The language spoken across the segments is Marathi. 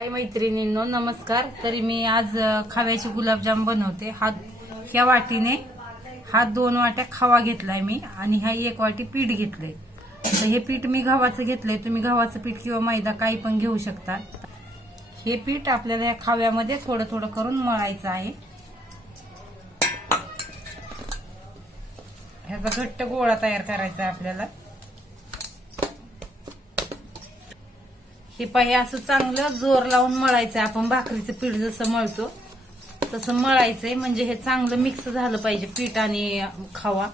हाय मैत्रिणींनो, नमस्कार. तरी मी आज खव्याचे गुलाबजाम बनवते. ह्या वाटीने 2 वाट्या खवा घेतलाय मी आणि ह्या 1 वाटी पीठ घेतलंय. तर हे पीठ मी गव्हाचं घेतलंय. तुम्ही गव्हाचं पीठ किंवा मैदा काही पण घेऊ शकता. हे पीठ आपल्याला या खव्यामध्ये थोडं थोडं करून मळायचं आहे. ह्याचा घट्ट गोळा तयार करायचा आहे आपल्याला. हे पाहे असं चांगलं जोर लावून मळायचंय. आपण भाकरीचं पीठ जसं मळतो तसं मळायचंय, म्हणजे हे चांगलं मिक्स झालं पाहिजे पीठ आणि खवा.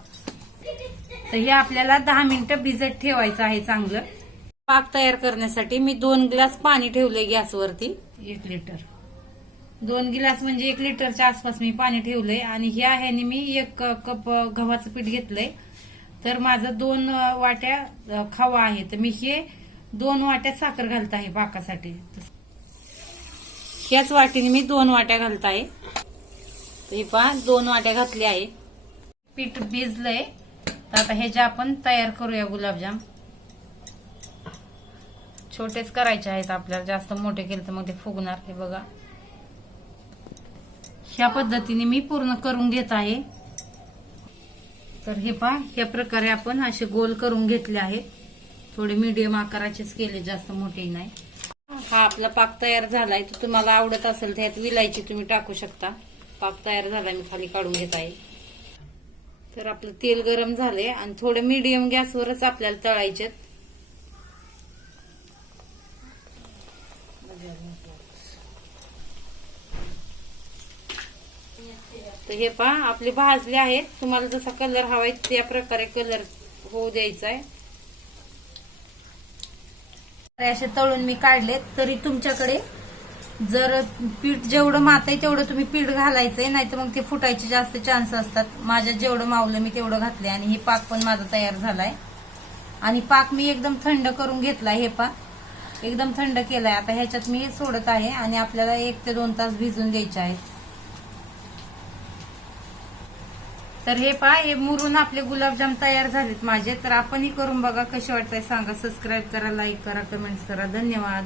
तर हे आपल्याला 10 मिनिटं भिजत ठेवायचं आहे चांगलं. पाक तयार करण्यासाठी मी 2 ग्लास पाणी ठेवलंय गॅसवरती. 1 लिटर 2 गिलास म्हणजे 1 लिटरच्या आसपास मी पाणी ठेवलंय. आणि ह्या ह्याने मी 1 कप गव्हाचं पीठ घेतलंय. तर माझं 2 वाट्या खवा आहे. तर मी हे 2 वाट्या साखर घालत आहे पाकासाठी. ह्याच वाटीने मी 2 वाट्या घालत आहे. हे पहा 2 वाट्या घातल्या आहे. पीठ भिजलंय. तर आता हे जे आपण तयार करूया गुलाबजाम. छोटेच करायचे आहेत आपल्याला, जास्त मोठे केले तर मग ते फुगणार. हे बघा, ह्या पद्धतीने मी पूर्ण करून घेत आहे. तर हे पहा, ह्या प्रकारे आपण असे गोल करून घेतले आहेत. थोडे मीडियम आकाराचेच केले, जास्त मोठे नाही. हा आपला पाक तयार झालाय. तर तुम्हाला आवडत असेल तर यात विलायची तुम्ही टाकू शकता. पाक तयार झालाय, मी खाली काढून घेत आहे. तर आपलं तेल गरम झालंय आणि थोडे मीडियम गॅसवरच आपल्याला तळायचे. तर हे पहा आपले भाजले आहेत. तुम्हाला जसा कलर हवाय त्या प्रकारे कलर होऊ द्यायचा आहे. असे तळून मी काढले. तरी तुमच्याकडे जर पीठ जेवढं माताय तेवढं तुम्ही पीठ घालायचंय, नाहीतर मग ते फुटायचे जास्त चान्स असतात. माझ्या जेवढं मावलं मी तेवढं घातलंय. आणि हे पाक पण माझा तयार झालाय. आणि पाक मी एकदम थंड करून घेतलाय. हे पाक एकदम थंड केलाय. आता ह्याच्यात मी सोडत आहे आणि आपल्याला 1 ते 2 तास भिजून द्यायचे आहेत. तर हे पहा, हे मुरून आपले गुलाबजाम तयार झालेत माझे. तर आपणही करून बघा, कसे वाटतंय सांगा. सबस्क्राईब करा, लाईक करा, कमेंट्स करा. धन्यवाद.